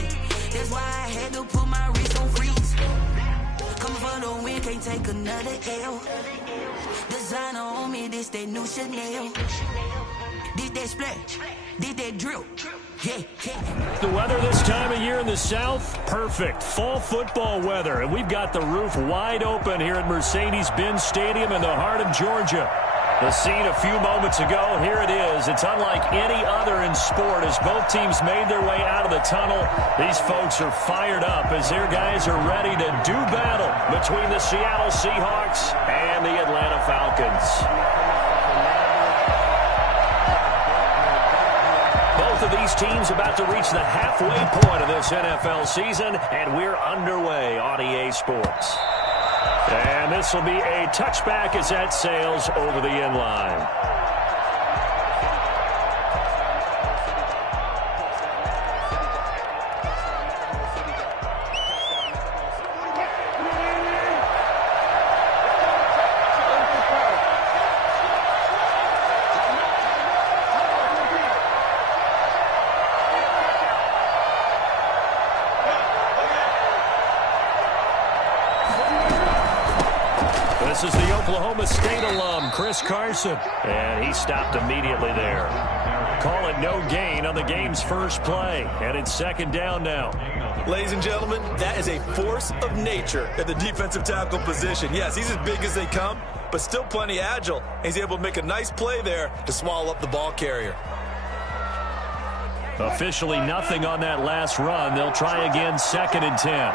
That's why I had to put my wrist on freeze. Coming for the win, can't take another L. Designer on me, this that new Chanel. This that splash, this that drip. Yeah, yeah. The weather this time of year in the South, perfect. Fall football weather, and we've got the roof wide open here at Mercedes-Benz Stadium in the heart of Georgia. The scene a few moments ago, here it is. It's unlike any other in sport as both teams made their way out of the tunnel. These folks are fired up as their guys are ready to do battle between the Seattle Seahawks and the Atlanta Falcons. Both of these teams about to reach the halfway point of this NFL season, and we're underway on EA Sports. And this will be a touchback as that sails over the end line. This is the Oklahoma State alum, Chris Carson, and he stopped immediately there. Call it no gain on the game's first play, and it's second down now. Ladies and gentlemen, that is a force of nature at the defensive tackle position. Yes, he's as big as they come, but still plenty agile. He's able to make a nice play there to swallow up the ball carrier. Officially nothing on that last run. They'll try again, 2nd and 10.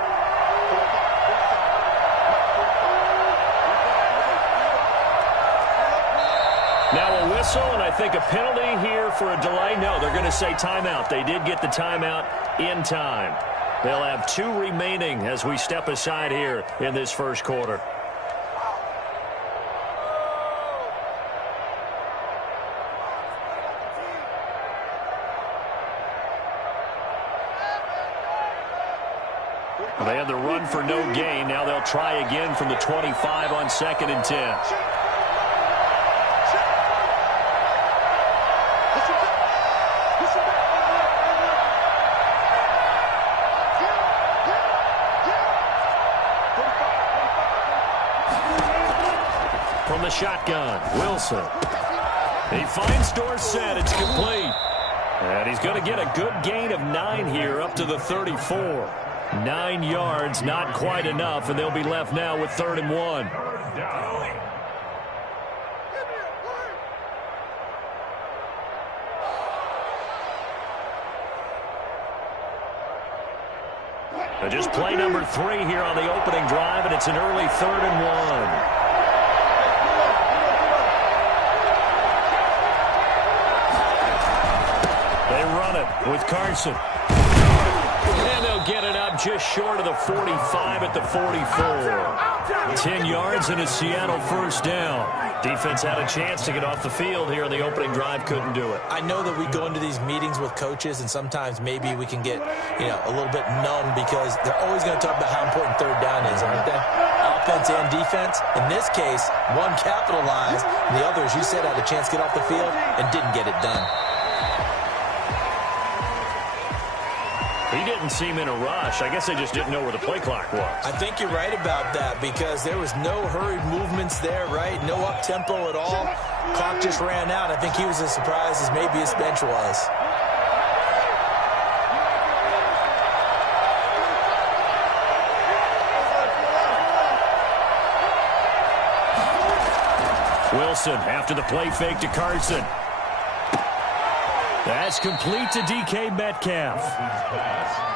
Now a whistle, and I think a penalty here for a delay. No, they're going to say timeout. They did get the timeout in time. They'll have 2 remaining as we step aside here in this first quarter. They had the run for no gain. Now they'll try again from the 25 on 2nd and 10. From the shotgun, Wilson. He finds Dorsett. It's complete. And he's going to get a good gain of 9 here up to the 34. 9 yards, not quite enough, and they'll be left now with 3rd and 1. Just play number 3 here on the opening drive, and it's an early 3rd and 1. They run it with Carson. And they'll get it up just short of the 45 at the 44. 10 yards and a Seattle first down. Defense had a chance to get off the field here on the opening drive, couldn't do it. I know that we go into these meetings with coaches, and sometimes maybe we can get, a little bit numb because they're always going to talk about how important 3rd down is, aren't they? Offense and defense. In this case, one capitalized, and the other, as you said, had a chance to get off the field and didn't get it done. He didn't seem in a rush. I guess they just didn't know where the play clock was. I think you're right about that because there was no hurried movements there, right? No up-tempo at all. Clock just ran out. I think he was as surprised as maybe his bench was. Wilson after the play fake to Carson. That's complete to DK Metcalf.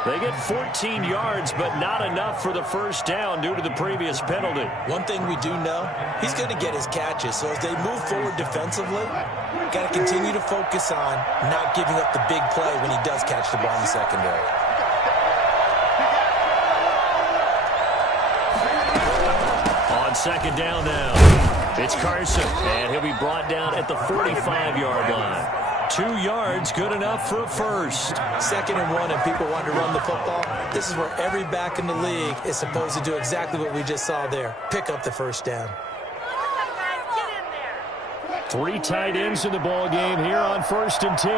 They get 14 yards, but not enough for the first down due to the previous penalty. One thing we do know, he's going to get his catches. So as they move forward defensively, got to continue to focus on not giving up the big play when he does catch the ball in the secondary. On 2nd down now, it's Carson, and he'll be brought down at the 45-yard line. 2 yards, good enough for a first. 2nd and 1, and people want to run the football. This is where every back in the league is supposed to do exactly what we just saw there. Pick up the first down. 3 tight ends in the ball game here on 1st and 10.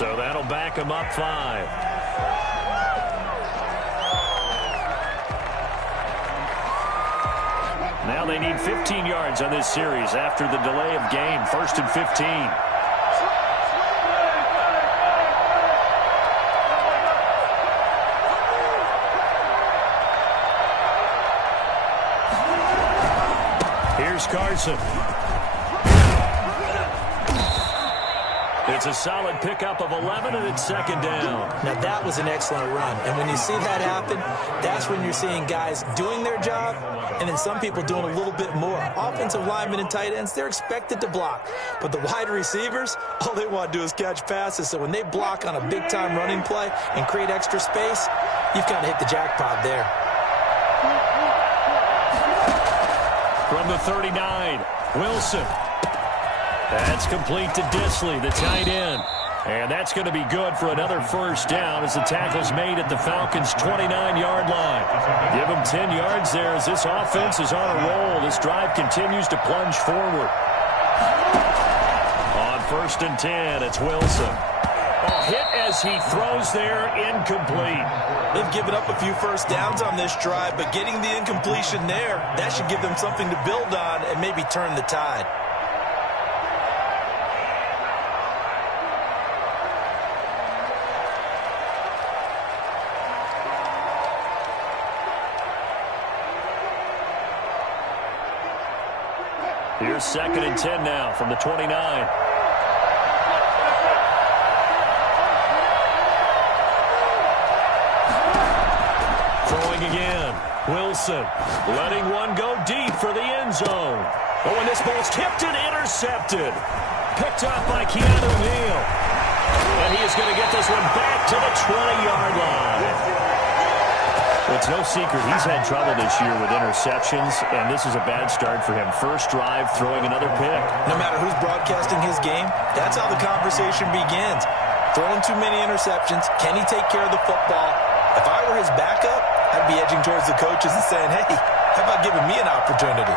So that'll back them up 5. Now they need 15 yards on this series after the delay of game. 1st and 15. Here's Carson. It's a solid pickup of 11, and it's 2nd down. Now, that was an excellent run. And when you see that happen, that's when you're seeing guys doing their job and then some people doing a little bit more. Offensive linemen and tight ends, they're expected to block. But the wide receivers, all they want to do is catch passes. So when they block on a big-time running play and create extra space, you've kind of hit the jackpot there. From the 39, Wilson. That's complete to Disley, the tight end. And that's going to be good for another 1st down as the tackle's made at the Falcons' 29-yard line. Give them 10 yards there as this offense is on a roll. This drive continues to plunge forward. On 1st and 10, it's Wilson. Oh, hit as he throws there, incomplete. They've given up a few 1st downs on this drive, but getting the incompletion there, that should give them something to build on and maybe turn the tide. Here's 2nd and 10 now from the 29. Throwing again. Wilson letting one go deep for the end zone. Oh, and this ball's tipped and intercepted. Picked up by Keanu Neal. And he is going to get this one back to the 20-yard line. Well, it's no secret he's had trouble this year with interceptions, and this is a bad start for him. 1st drive, throwing another pick. No matter who's broadcasting his game, that's how the conversation begins. Throwing too many interceptions. Can he take care of the football? If I were his backup, I'd be edging towards the coaches and saying, hey, how about giving me an opportunity?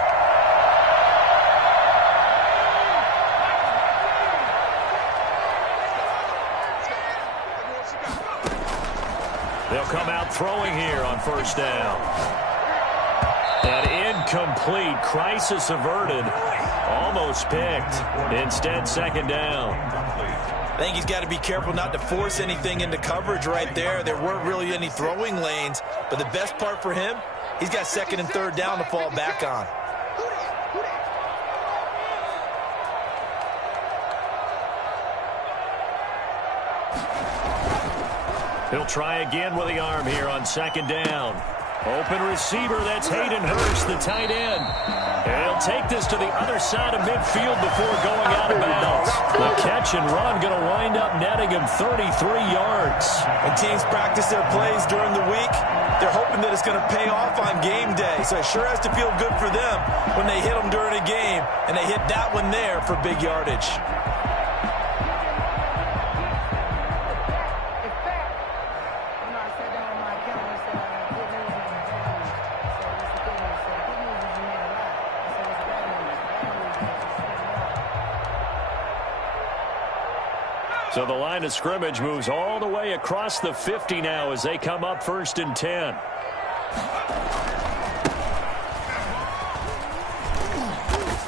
They'll come out throwing here on 1st down. And incomplete. Crisis averted. Almost picked. Instead, 2nd down. I think he's got to be careful not to force anything into coverage right there. There weren't really any throwing lanes. But the best part for him, he's got 2nd and 3rd down to fall back on. He'll try again with the arm here on 2nd down. Open receiver, that's Hayden Hurst, the tight end. And he'll take this to the other side of midfield before going out of bounds. The catch and run going to wind up netting him 33 yards. When teams practice their plays during the week, they're hoping that it's going to pay off on game day. So it sure has to feel good for them when they hit them during a game, and they hit that one there for big yardage. So the line of scrimmage moves all the way across the 50 now as they come up 1st and 10.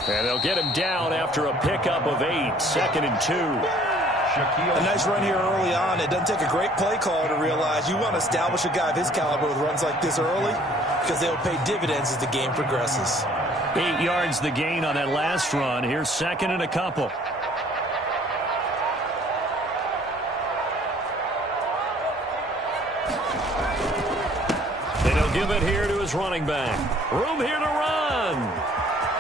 And they'll get him down after a pickup of 8. 2nd and 2. A nice run here early on. It doesn't take a great play caller to realize you want to establish a guy of his caliber with runs like this early because they'll pay dividends as the game progresses. 8 yards the gain on that last run. Here's 2nd and a couple. And he'll give it here to his running back. Room here to run.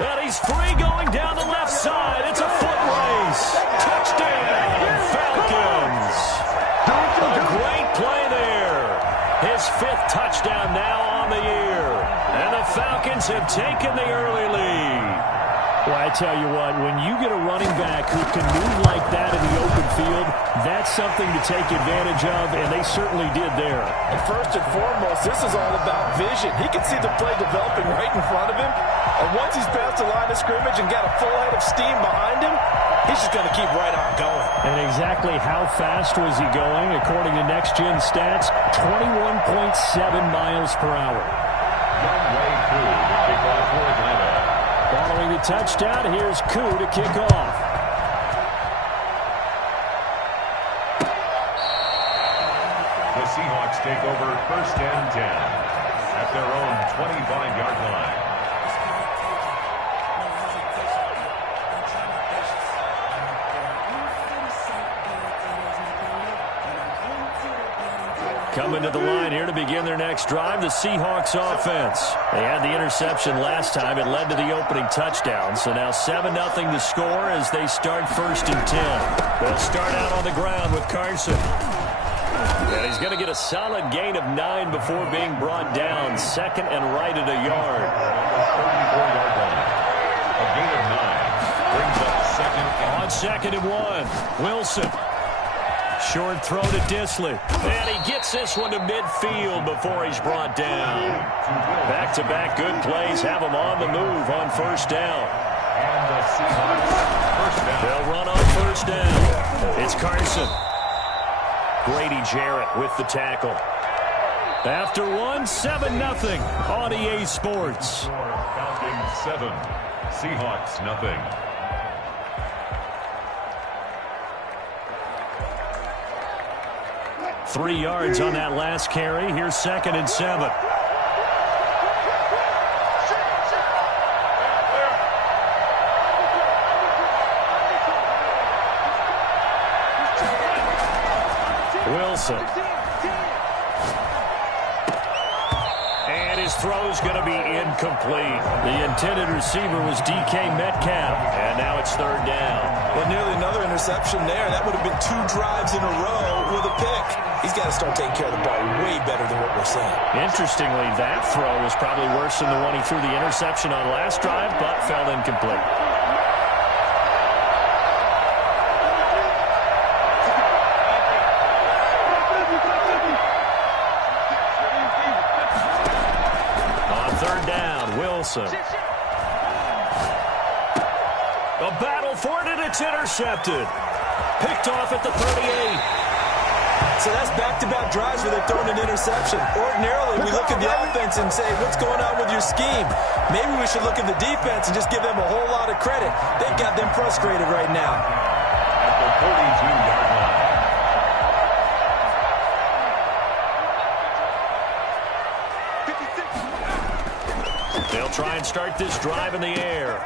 And he's free going down the left side. It's a foot race. Touchdown, Falcons. A great play there. His 5th touchdown now on the year. And the Falcons have taken the early lead. Well, I tell you what, when you get a running back who can move like that in the open field, that's something to take advantage of, and they certainly did there. And first and foremost, this is all about vision. He can see the play developing right in front of him, and once he's past the line of scrimmage and got a full head of steam behind him, he He's just going to keep right on going. And exactly how fast was he going? According to Next Gen Stats, 21.7 miles per hour. Following the touchdown, here's Koo to kick off. The Seahawks take over 1st and 10 at their own 25-yard line. Coming to the line here to begin their next drive, the Seahawks offense. They had the interception last time. It led to the opening touchdown. So now 7-0 to score as they start 1st and 10. They'll start out on the ground with Carson. And he's going to get a solid gain of 9 before being brought down. 2nd and right at a yard. 34-yard line. A gain of 9 brings up 2nd. On 2nd and 1, Wilson. Short throw to Disley. And he gets this one to midfield before he's brought down. Back-to-back good plays have him on the move on 1st down. And the Seahawks 1st down. They'll run on 1st down. It's Carson. Grady Jarrett with the tackle. After 7-0 on EA Sports. Falcons 7, Seahawks nothing. Three yards on that last carry. Here's 2nd and 7. Wilson. And his throw's going to be incomplete. The intended receiver was DK Metcalf. And now it's 3rd down. Well, nearly another interception there. That would have been 2 drives in a row with a pick. He's got to start taking care of the ball way better than what we're seeing. Interestingly, that throw was probably worse than the one he threw the interception on last drive, but fell incomplete. On 3rd down, Wilson. A battle for it, and it's intercepted. Picked off at the 38. So that's back-to-back drives where they're throwing an interception. Ordinarily, we look at the offense and say, what's going on with your scheme? Maybe we should look at the defense and just give them a whole lot of credit. They've got them frustrated right now. At the 42-yard line. They'll try and start this drive in the air.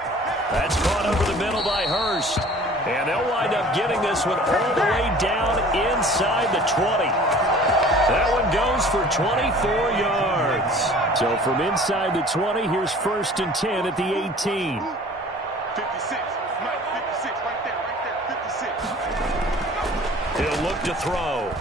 That's caught over the middle by Hurst. And they'll wind up getting this one all the way down inside the 20. That one goes for 24 yards. So from inside the 20, here's 1st and 10 at the 18. 56. Mike, 56. Right there. 56. He'll look to throw.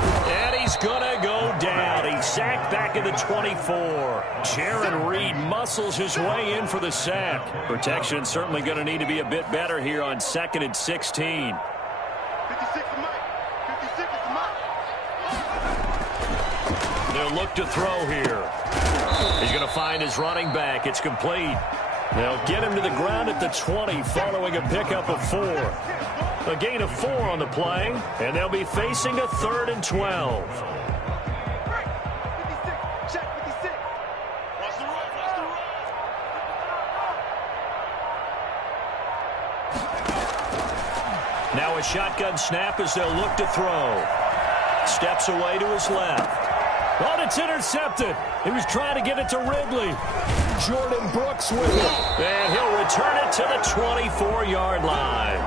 And he's going to go down. He's sacked back at the 24. Jaron Reed muscles his way in for the sack. Protection certainly going to need to be a bit better here on 2nd and 16. 56 to Mike. 56 to Mike. They'll look to throw here. He's going to find his running back. It's complete. They'll get him to the ground at the 20 following a pickup of 4. A gain of 4 on the play, and they'll be facing a 3rd and 12. Now a shotgun snap as they'll look to throw. Steps away to his left. Oh, it's intercepted. He was trying to get it to Ridley. Jordan Brooks with it. And he'll return it to the 24-yard line.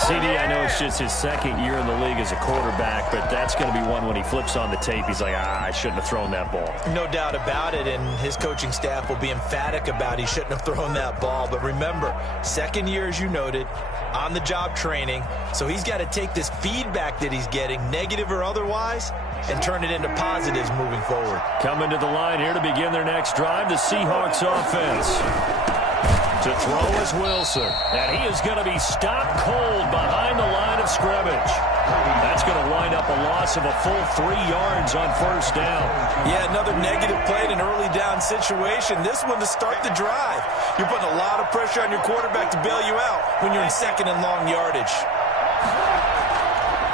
CD, I know it's just his 2nd year in the league as a quarterback, but that's going to be one when he flips on the tape. He's like, I shouldn't have thrown that ball. No doubt about it, and his coaching staff will be emphatic about he shouldn't have thrown that ball. But remember, 2nd year, as you noted, on-the-job training. So he's got to take this feedback that he's getting, negative or otherwise, and turn it into positives moving forward. Coming to the line here to begin their next drive, the Seahawks offense. To throw is Wilson. And he is going to be stopped cold behind the line of scrimmage. That's going to wind up a loss of a full 3 yards on first down. Yeah, another negative play in an early down situation. This one to start the drive. You're putting a lot of pressure on your quarterback to bail you out when you're in second and long yardage.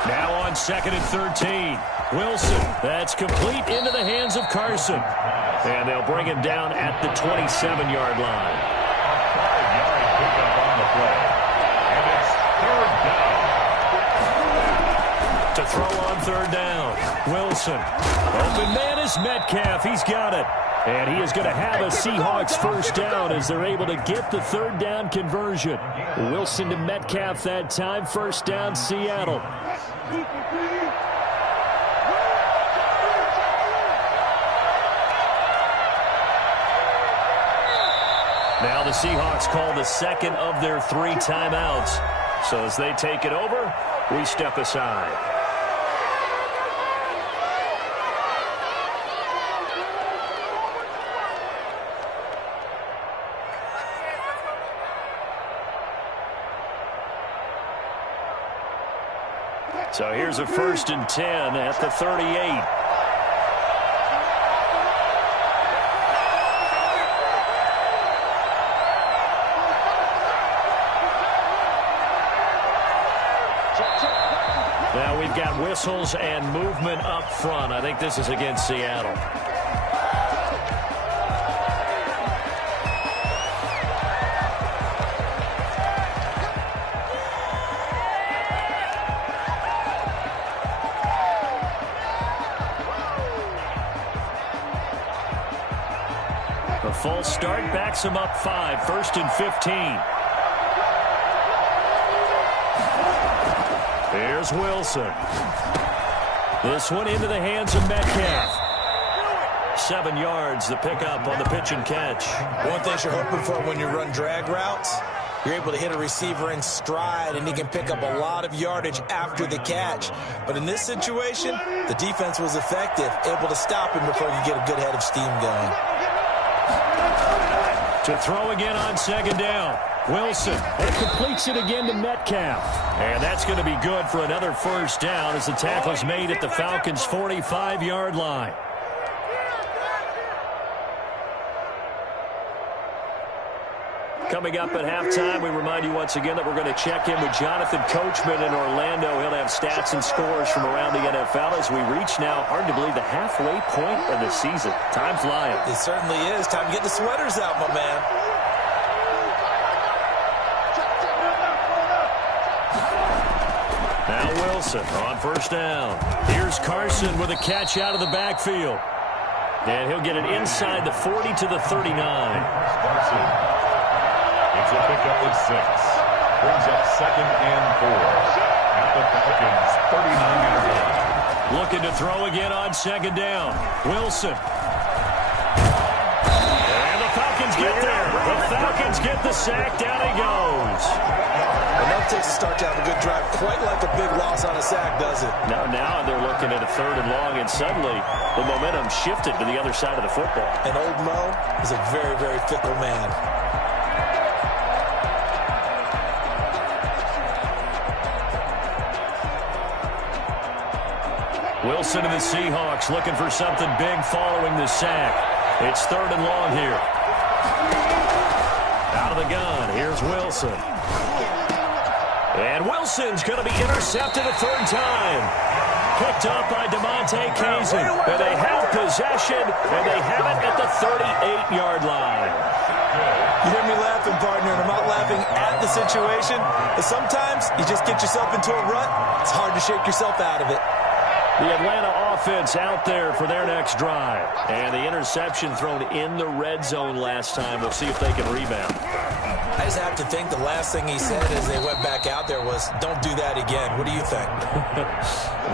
Now on 2nd and 13. Wilson, that's complete into the hands of Carson. And they'll bring him down at the 27-yard line. 5-yard pickup on the play. And it's 3rd down. To throw on 3rd down. Wilson. Open man is Metcalf. He's got it. And he is going to have a Seahawks first down as they're able to get the 3rd down conversion. Wilson to Metcalf that time. First down, Seattle. Now the Seahawks call the second of their 3 timeouts. So as they take it over, we step aside. So here's a 1st and 10 at the 38. Now we've got whistles and movement up front. I think this is against Seattle. A false start backs him up 5. 1st and 15. Here's Wilson. This one into the hands of Metcalf. 7 yards, the pickup on the pitch and catch. One thing you're hoping for when you run drag routes, you're able to hit a receiver in stride, and he can pick up a lot of yardage after the catch. But in this situation, the defense was effective, able to stop him before you get a good head of steam going. To throw again on 2nd down. Wilson, and completes it again to Metcalf. And that's going to be good for another first down as the tackle is made at the Falcons' 45-yard line. Coming up at halftime, we remind you once again that we're going to check in with Jonathan Coachman in Orlando. He'll have stats and scores from around the NFL as we reach now, hard to believe, the halfway point of the season. Time flying. It certainly is. Time to get the sweaters out, my man. Now Wilson on first down. Here's Carson with a catch out of the backfield. And he'll get it inside the 40 to the 39. Carson gets a pickup of 6. Brings up 2nd and 4 at the Falcons' 39-yard line. Looking to throw again on 2nd down. Wilson. And the Falcons get there. The Falcons get the sack. Down he goes. And that takes a start to have a good drive. Quite like a big loss on a sack, does it? Now they're looking at a 3rd and long, and suddenly the momentum shifted to the other side of the football. And old Mo is a very, very fickle man. Wilson and the Seahawks looking for something big following the sack. It's 3rd and long here. Out of the gun, here's Wilson. And Wilson's going to be intercepted a 3rd time. Picked up by DeMonte Kazin. And they have possession, and they have it at the 38-yard line. You hear me laughing, partner, and I'm not laughing at the situation. But sometimes you just get yourself into a rut. It's hard to shake yourself out of it. The Atlanta offense out there for their next drive. And the interception thrown in the red zone last time. We'll see if they can rebound. I just have to think the last thing he said as they went back out there was, don't do that again. What do you think?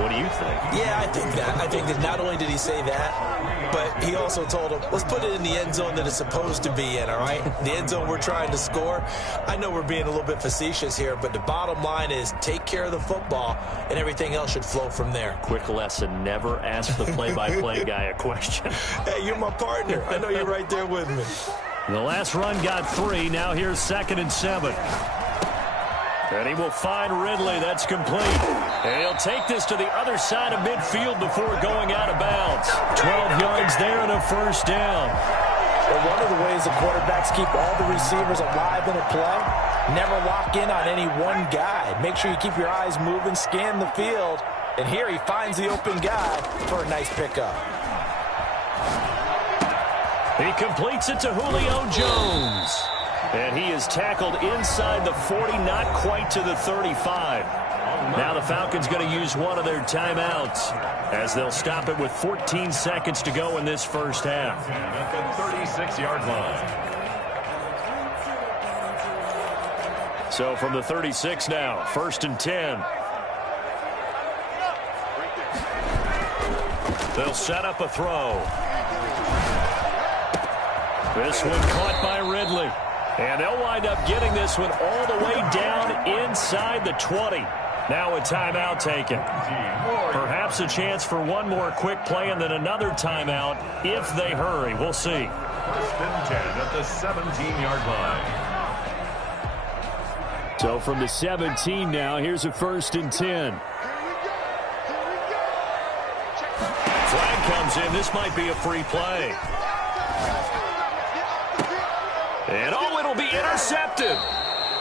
What do you think? Yeah, I think that. I think that not only did he say that, but he also told him, let's put it in the end zone that it's supposed to be in, all right? The end zone we're trying to score. I know we're being a little bit facetious here, but the bottom line is take care of the football, and everything else should flow from there. Quick lesson, never ask the play-by-play guy a question. Hey, you're my partner. I know you're right there with me. The last run got 3. Now here's 2nd and 7. And he will find Ridley. That's complete. And he'll take this to the other side of midfield before going out of bounds. 12 yards there and a first down. Well, one of the ways the quarterbacks keep all the receivers alive in a play, never lock in on any one guy. Make sure you keep your eyes moving, scan the field. And here he finds the open guy for a nice pickup. He completes it to Julio Jones. And he is tackled inside the 40, not quite to the 35. Now the Falcons going to use one of their timeouts as they'll stop it with 14 seconds to go in this first half. At the 36-yard line. So from the 36 now, 1st and 10. They'll set up a throw. This one caught by Ridley. And they'll wind up getting this one all the way down inside the 20. Now a timeout taken. Perhaps a chance for one more quick play and then another timeout if they hurry. We'll see. 1st and 10 at the 17-yard line. So from the 17 now, here's a 1st and 10. Flag comes in. This might be a free play. And oh, it'll be intercepted.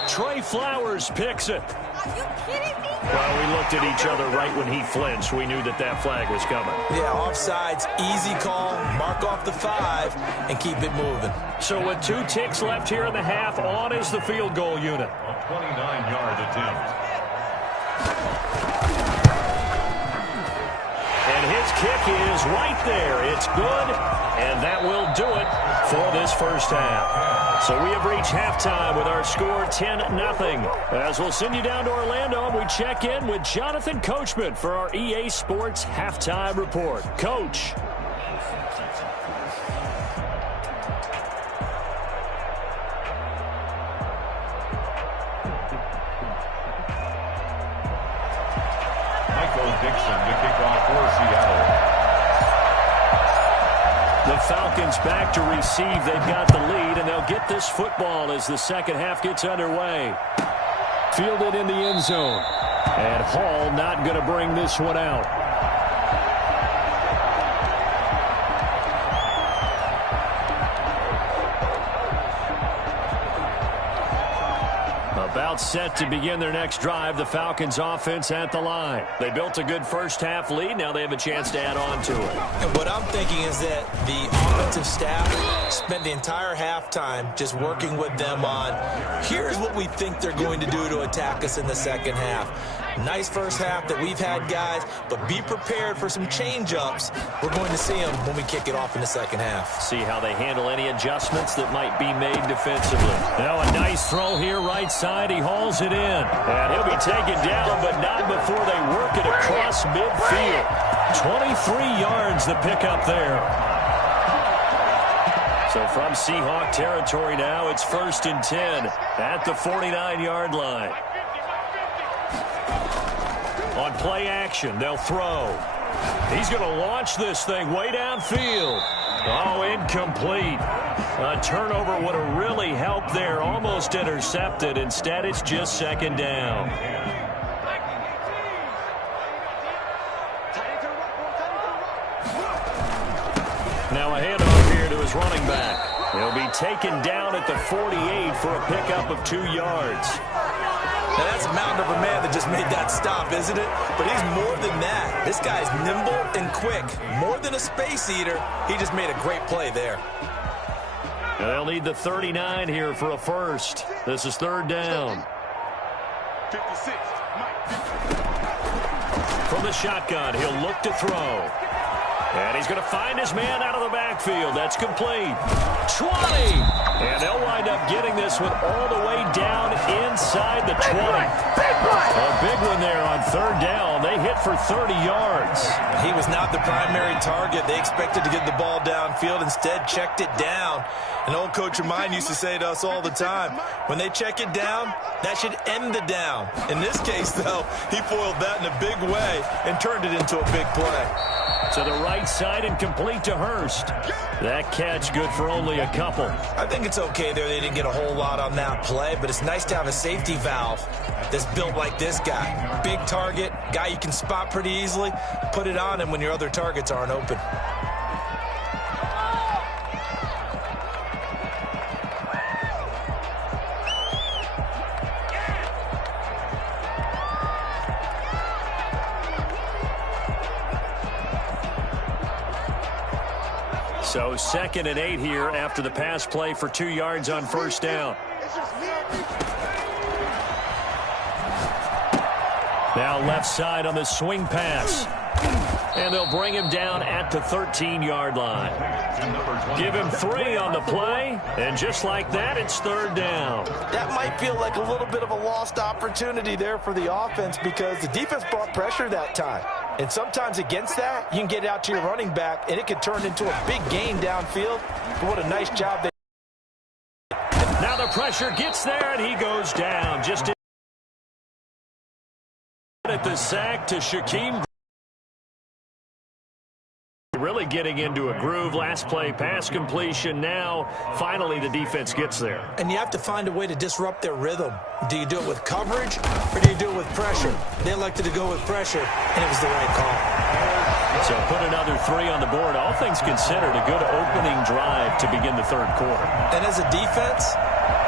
Trey Flowers picks it. Are you kidding me? Well, we looked at each other right when he flinched. We knew that that flag was coming. Yeah, offsides, easy call, mark off the 5, and keep it moving. So with 2 ticks left here in the half, on is the field goal unit. A 29-yard attempt. And his kick is right there. It's good, and that will do it for this first half. So we have reached halftime with our score 10-0. As we'll send you down to Orlando, and we check in with Jonathan Coachman for our EA Sports Halftime Report. Coach. Michael Dixon to kick off for Seattle. The Falcons back to receive. They've got the lead, and they'll get this football as the second half gets underway. Fielded in the end zone. And Hall not going to bring this one out. About set to begin their next drive. The Falcons offense at the line. They built a good first half lead. Now they have a chance to add on to it. And what I'm thinking is that the offensive staff spent the entire halftime just working with them on, here's what we think they're going to do to attack us in the second half. Nice first half that we've had, guys, but be prepared for some change-ups. We're going to see them when we kick it off in the second half. See how they handle any adjustments that might be made defensively. Now a nice throw here right side. He hauls it in. And he'll be taken down, but not before they work it across midfield. 23 yards the pickup there. So from Seahawk territory now, it's 1st and 10 at the 49-yard line. On play action, they'll throw. He's going to launch this thing way downfield. Oh, incomplete. A turnover would have really helped there. Almost intercepted. Instead, it's just second down. Now a handoff here to his running back. He'll be taken down at the 48 for a pickup of 2 yards. Now that's a mountain of a man that just made that stop, isn't it? But he's more than that. This guy's nimble and quick. More than a space eater, he just made a great play there. They'll need the 39 here for a first. This is 3rd down. 56, Mike. From the shotgun, he'll look to throw. And he's going to find his man out of the backfield. That's complete. 20. And they'll wind up getting this one all the way down inside the 20. A big one there on 3rd down. They hit for 30 yards. He was not the primary target. They expected to get the ball downfield. Instead, checked it down. An old coach of mine used to say to us all the time, when they check it down, that should end the down. In this case, though, he foiled that in a big way and turned it into a big play. To the right side and complete to Hurst. That catch good for only a couple. I think it's okay there. They didn't get a whole lot on that play, but it's nice to have a safety valve that's built like this guy. Big target, guy you can spot pretty easily. Put it on him when your other targets aren't open. So 2nd and 8 here after the pass play for 2 yards on first down. Now left side on the swing pass. And they'll bring him down at the 13-yard line. Give him 3 on the play, and just like that, it's 3rd down. That might feel like a little bit of a lost opportunity there for the offense because the defense brought pressure that time. And sometimes against that, you can get out to your running back, and it could turn into a big gain downfield. But what a nice job they did. Now the pressure gets there, and he goes down. Just at the sack to Shaquem. Really getting into a groove. Last play, pass completion. Now, finally, the defense gets there. And you have to find a way to disrupt their rhythm. Do you do it with coverage, or do you do it with pressure? They elected to go with pressure, and it was the right call. So put another 3 on the board. All things considered, a good opening drive to begin the 3rd quarter. And as a defense,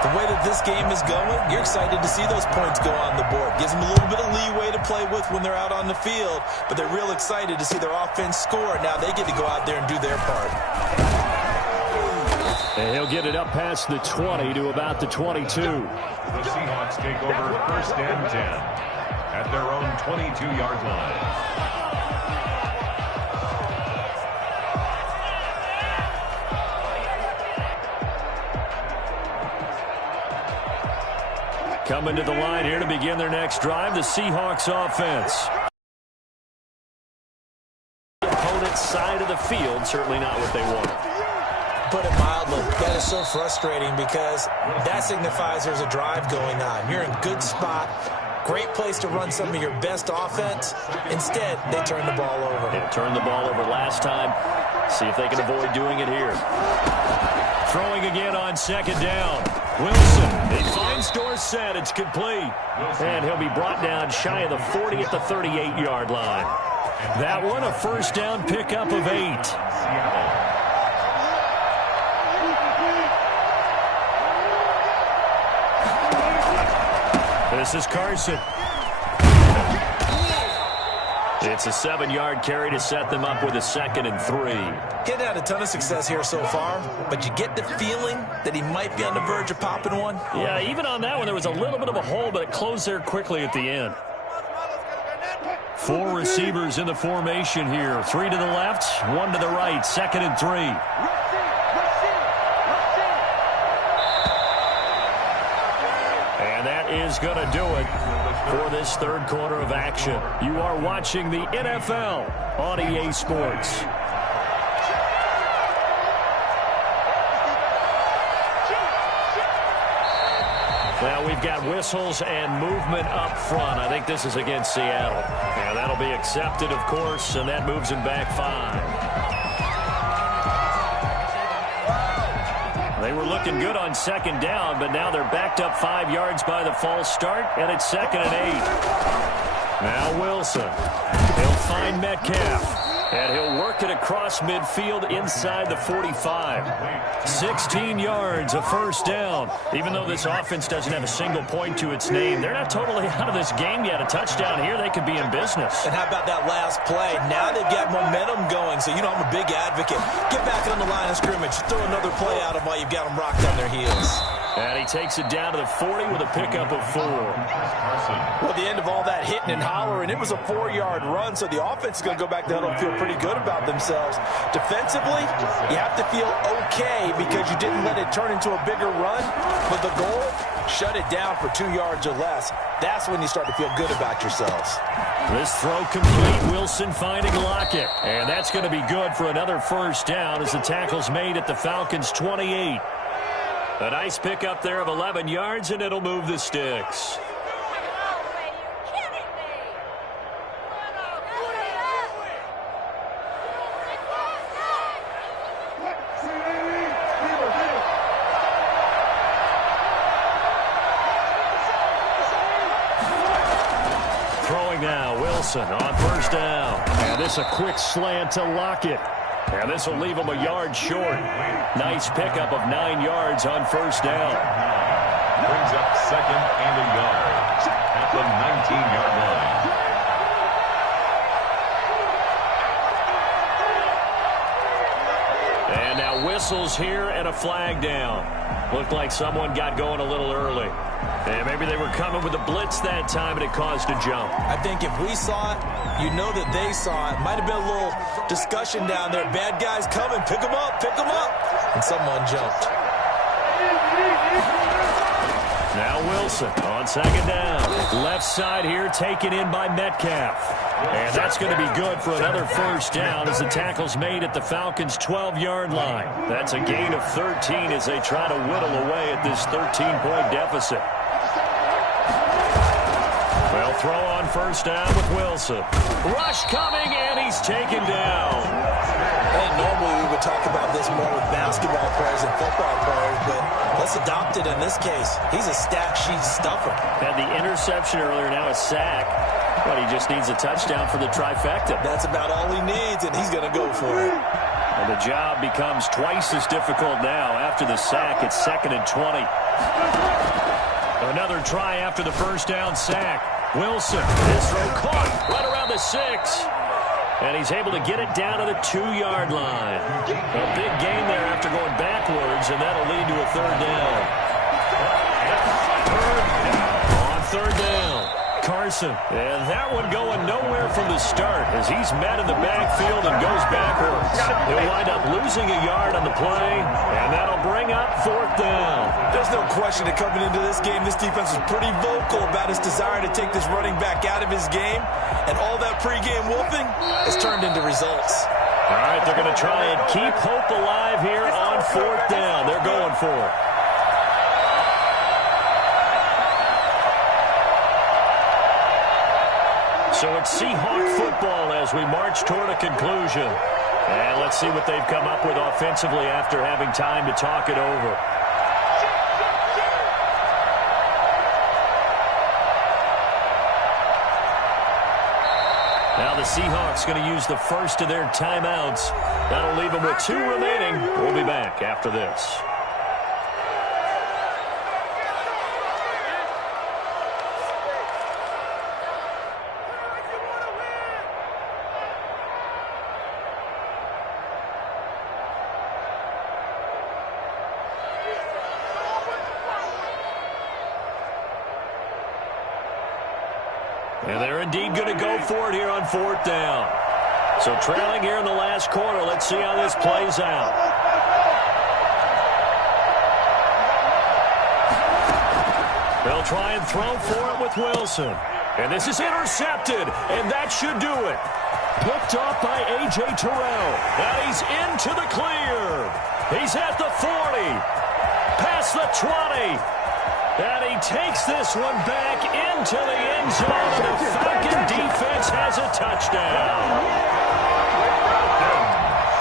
the way that this game is going, you're excited to see those points go on the board. Gives them a little bit of leeway to play with when they're out on the field, but they're real excited to see their offense score. Now they get to go out there and do their part. And he'll get it up past the 20 to about the 22. The Seahawks take over 1st and 10 at their own 22-yard line. Coming to the line here to begin their next drive, the Seahawks offense. Opponent's side of the field, certainly not what they wanted. Put it mildly, that is so frustrating because that signifies there's a drive going on. You're in good spot, great place to run some of your best offense. Instead, they turn the ball over. They turned the ball over last time. See if they can avoid doing it here. Throwing again on 2nd down. Wilson, he finds Dorsett. It's complete. And he'll be brought down shy of the 40 at the 38-yard line. That one, a 1st down pickup of 8. This is Carson. It's a 7-yard carry to set them up with a 2nd and 3. Getting had a ton of success here so far, but you get the feeling that he might be on the verge of popping one. Yeah, even on that one, there was a little bit of a hole, but it closed there quickly at the end. 4 receivers in the formation here. 3 to the left, 1 to the right. 2nd and 3. And that is going to do it for this 3rd quarter of action. You are watching the NFL on EA Sports. Now we've got whistles and movement up front. I think this is against Seattle. And that'll be accepted, of course, and that moves him back 5. They were looking good on 2nd down, but now they're backed up 5 yards by the false start, and it's 2nd and 8. Now Wilson. He'll find Metcalf. And he'll work it across midfield inside the 45. 16 yards, a 1st down. Even though this offense doesn't have a single point to its name, they're not totally out of this game yet. A touchdown here, they could be in business. And how about that last play? Now they've got momentum going, so you know I'm a big advocate. Get back on the line of scrimmage. Throw another play out of while you've got them rocked on their heels. And he takes it down to the 40 with a pickup of 4. Well, the end of all that hitting and hollering, it was a 4-yard run, so the offense is going to go back down and feel pretty good about themselves. Defensively, you have to feel okay because you didn't let it turn into a bigger run, but the goal, shut it down for 2 yards or less. That's when you start to feel good about yourselves. This throw complete. Wilson finding Lockett. And that's going to be good for another 1st down as the tackle's made at the Falcons' 28. A nice pickup there of 11 yards, and it'll move the sticks. now. Wilson on first down. And this a quick slant to Lockett. And this will leave him a yard short. Nice pickup of 9 yards on first down. Brings up second and a yard at the 19-yard line. And now whistles here and a flag down. Looked like someone got going a little early. And maybe they were coming with a blitz that time and it caused a jump. I think if we saw it, you know that they saw it. Might have been a little discussion down there. Bad guys coming. Pick them up. Pick them up. And someone jumped. Now Wilson on second down. Left side here taken in by Metcalf. And that's going to be good for another first down as the tackle's made at the Falcons' 12-yard line. That's a gain of 13 as they try to whittle away at this 13-point deficit. They'll throw on first down with Wilson. Rush coming, and he's taken down. Hey, normally we would talk about this more with basketball players and football players, but let's adopt it in this case. He's a stat sheet stuffer. Had the interception earlier, now a sack. But he just needs a touchdown for the trifecta. That's about all he needs, and he's going to go for it. And the job becomes twice as difficult now. After the sack, it's 2nd and 20. Another try after the first down sack. Wilson, this throw caught right around the 6. And he's able to get it down to the 2-yard line. A big gain there after going backwards, and that'll lead to a third down. On third down, Carson. And that one going nowhere from the start as he's met in the backfield and goes backwards. He'll wind up losing a yard on the play, and that'll bring up fourth down. There's no question that coming into this game, this defense was pretty vocal about his desire to take this running back out of his game, and all that pregame whooping has turned into results. All right, they're going to try and keep hope alive here on fourth down. They're going for it. So it's Seahawk football as we march toward a conclusion. And let's see what they've come up with offensively after having time to talk it over. Now the Seahawks going to use the first of their timeouts. That'll leave them with 2 remaining. We'll be back after this. And they're indeed going to go for it here on fourth down. So trailing here in the last quarter. Let's see how this plays out. They'll try and throw for it with Wilson. And this is intercepted, and that should do it. Picked off by A.J. Terrell. And he's into the clear. He's at the 40. Past the 20. And he takes this one back into the end zone, and the Falcon defense has a touchdown.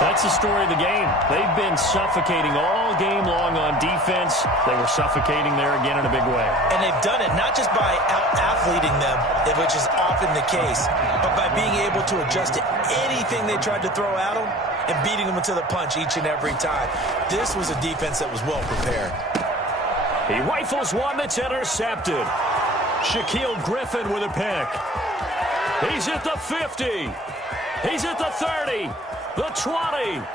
That's the story of the game. They've been suffocating all game long on defense. They were suffocating there again in a big way. And they've done it not just by out-athleting them, which is often the case, but by being able to adjust to anything they tried to throw at them and beating them to the punch each and every time. This was a defense that was well prepared. He rifles one that's intercepted. Shaquille Griffin with a pick. He's at the 50. He's at the 30. The 20.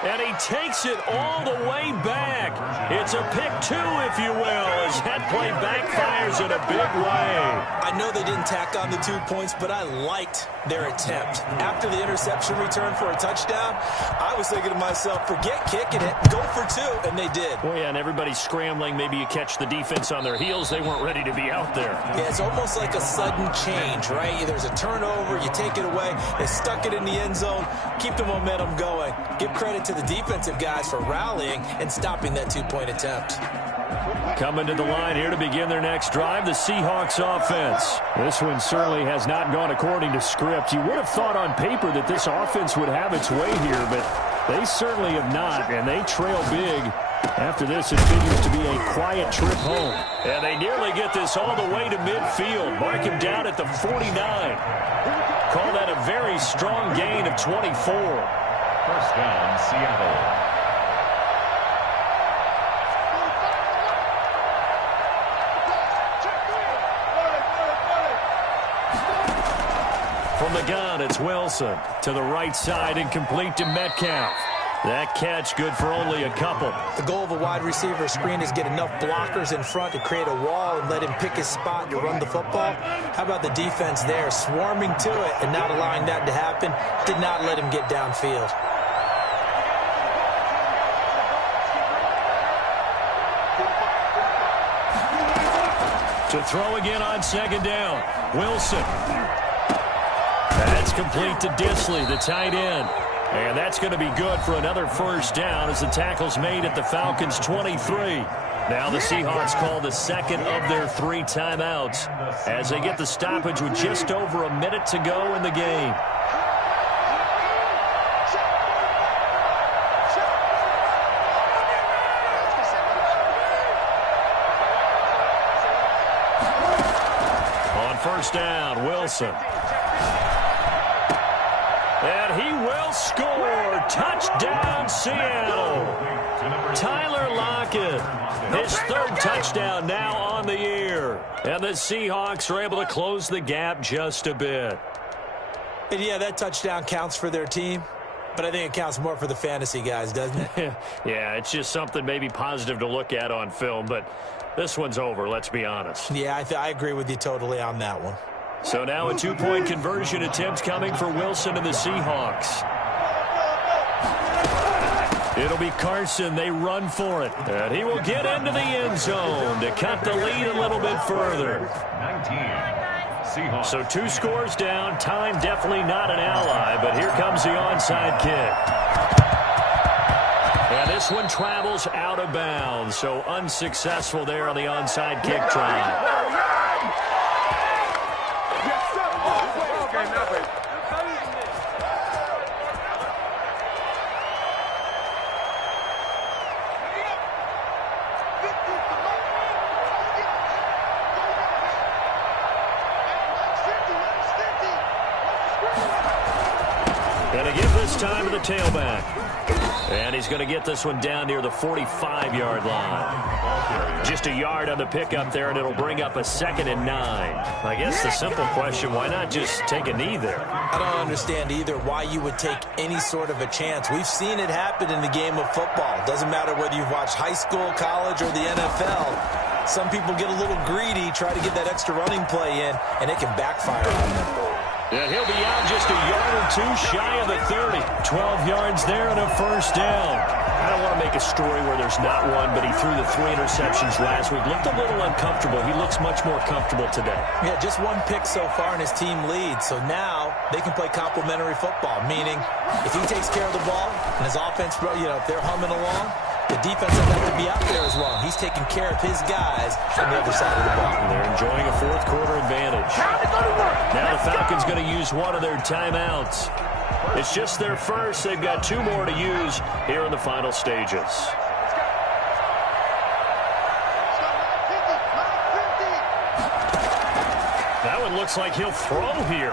And he takes it all the way back. It's a pick 2, if you will, as that play backfires in a big way. I know they didn't tack on the 2 points, but I liked their attempt. After the interception return for a touchdown, I was thinking to myself, forget kicking it, go for 2, and they did. Well, yeah, and everybody's scrambling. Maybe you catch the defense on their heels. They weren't ready to be out there. Yeah, it's almost like a sudden change, right? There's a turnover, you take it away, they stuck it in the end zone, keep the momentum going. Give credit to the defensive guys for rallying and stopping that 2-point attempt. Coming to the line here to begin their next drive, the Seahawks offense. This one certainly has not gone according to script. You would have thought on paper that this offense would have its way here, but they certainly have not, and they trail big After this, it figures to be a quiet trip home. And they nearly get this all the way to midfield. Mark him down at the 49. Call that a very strong gain of 24. First down, Seattle. From the gun, it's Wilson. To the right side, incomplete to Metcalf. That catch good for only a couple. The goal of a wide receiver screen is get enough blockers in front to create a wall and let him pick his spot to run the football. How about the defense there, swarming to it and not allowing that to happen? Did not let him get downfield. To throw again on second down. Wilson. That's complete to Disley, the tight end. And that's going to be good for another first down as the tackle's made at the Falcons' 23. Now the Seahawks call the second of their 3 timeouts as they get the stoppage with just over a minute to go in the game. On first down, Wilson. And he will score. Touchdown, Seattle. Tyler Lockett, his 3rd touchdown now on the year. And the Seahawks are able to close the gap just a bit. And yeah, that touchdown counts for their team, but I think it counts more for the fantasy guys, doesn't it? Yeah, it's just something maybe positive to look at on film, but this one's over, let's be honest. Yeah, I agree with you totally on that one. So now a 2-point conversion attempt coming for Wilson and the Seahawks. It'll be Carson. They run for it. And he will get into the end zone to cut the lead a little bit further. 19. Seahawks. So 2 scores down. Time definitely not an ally, but here comes the onside kick. And this one travels out of bounds, so unsuccessful there on the onside kick try. Going to give this time to the tailback. And he's going to get this one down near the 45-yard line. Just a yard on the pickup there, and it'll bring up a 2nd and 9. I guess the simple question, why not just take a knee there? I don't understand either why you would take any sort of a chance. We've seen it happen in the game of football. Doesn't matter whether you've watched high school, college, or the NFL. Some people get a little greedy, try to get that extra running play in, and it can backfire on them. And he'll be out just a yard or 2 shy of the 30. 12 yards there and a first down. I don't want to make a story where there's not one, but he threw the 3 interceptions last week. Looked a little uncomfortable. He looks much more comfortable today. Yeah, just 1 pick so far and his team leads. So now they can play complementary football, meaning if he takes care of the ball and his offense, if they're humming along, the defense doesn't have to be out there as well. He's taking care of his guys on the other side of the ball. And they're enjoying a 4th quarter advantage. Now the Falcons going to use one of their timeouts. It's just their first. They've got 2 more to use here in the final stages. That one looks like he'll throw here.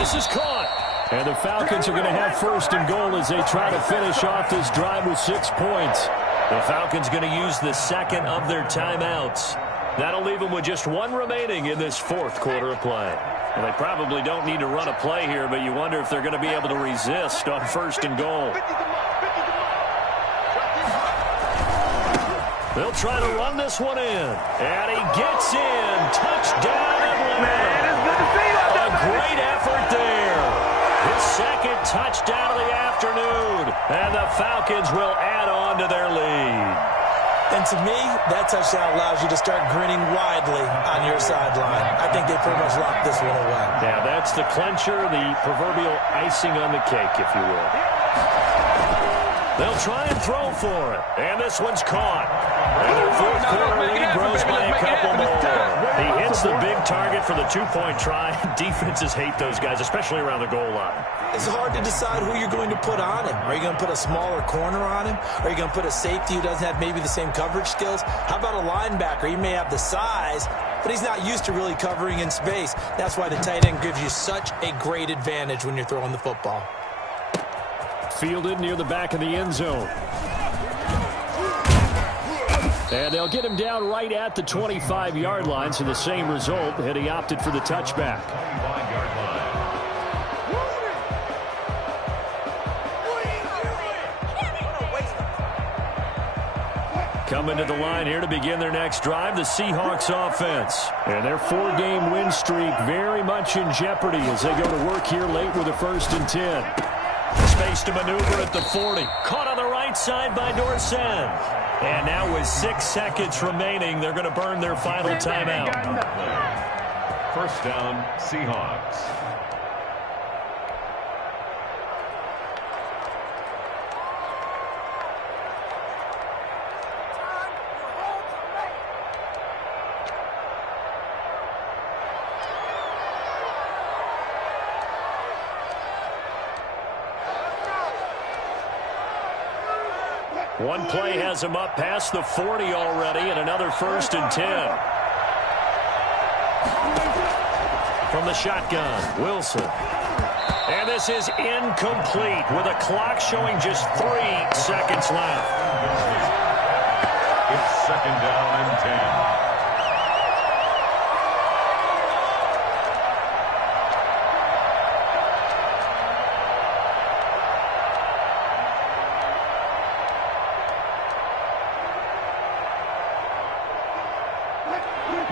This is caught. And the Falcons are going to have 1st and goal as they try to finish off this drive with 6 points. The Falcons going to use the 2nd of their timeouts. That'll leave them with just 1 remaining in this 4th quarter of play. And they probably don't need to run a play here, but you wonder if they're going to be able to resist on 1st and goal. They'll try to run this one in. And he gets in. Touchdown Atlanta. A great effort there. His 2nd touchdown of the afternoon. And the Falcons will add on to their lead. And to me, that touchdown allows you to start grinning widely on your sideline. I think they pretty much locked this one away. Yeah, that's the clincher, the proverbial icing on the cake, if you will. They'll try and throw for it. And this one's caught. And their 4th quarter lead grows by a couple more. He hits the big target for the two-point try. Defenses hate those guys, especially around the goal line. It's hard to decide who you're going to put on him. Are you going to put a smaller corner on him? Are you going to put a safety who doesn't have maybe the same coverage skills? How about a linebacker? He may have the size, but he's not used to really covering in space. That's why the tight end gives you such a great advantage when you're throwing the football. Fielded near the back of the end zone. And they'll get him down right at the 25-yard line, so the same result, and he opted for the touchback. Coming to the line here to begin their next drive, the Seahawks offense. And their 4-game win streak very much in jeopardy as they go to work here late with a 1st and 10. Space to maneuver at the 40. Caught on the right side by Dorsett. And now with 6 seconds remaining, they're going to burn their final timeout. First down, Seahawks. One play has him up past the 40 already, and another 1st and 10. From the shotgun, Wilson. And this is incomplete with a clock showing just 3 seconds left. It's 2nd down and 10.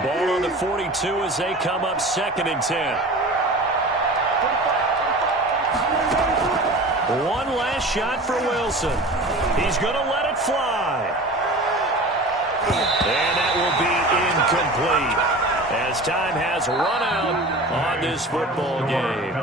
Ball on the 42 as they come up 2nd and 10. One last shot for Wilson. He's going to let it fly. And that will be incomplete as time has run out on this football game.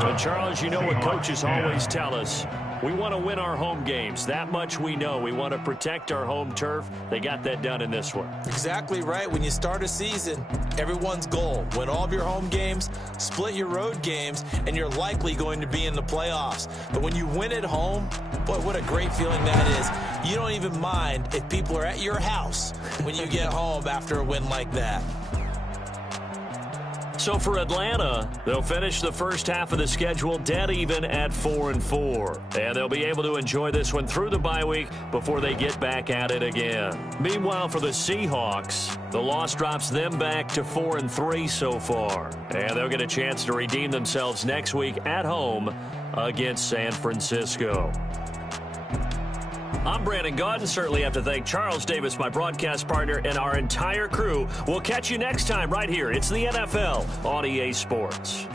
But Charles, you know what coaches always tell us. We want to win our home games. That much we know. We want to protect our home turf. They got that done in this one. Exactly right. When you start a season, everyone's goal, win all of your home games, split your road games, and you're likely going to be in the playoffs. But when you win at home, boy, what a great feeling that is. You don't even mind if people are at your house when you get home after a win like that. So for Atlanta, they'll finish the first half of the schedule dead even at 4-4. And they'll be able to enjoy this one through the bye week before they get back at it again. Meanwhile, for the Seahawks, the loss drops them back to 4-3 so far. And they'll get a chance to redeem themselves next week at home against San Francisco. I'm Brandon Gaudin. Certainly have to thank Charles Davis, my broadcast partner, and our entire crew. We'll catch you next time right here. It's the NFL on EA Sports.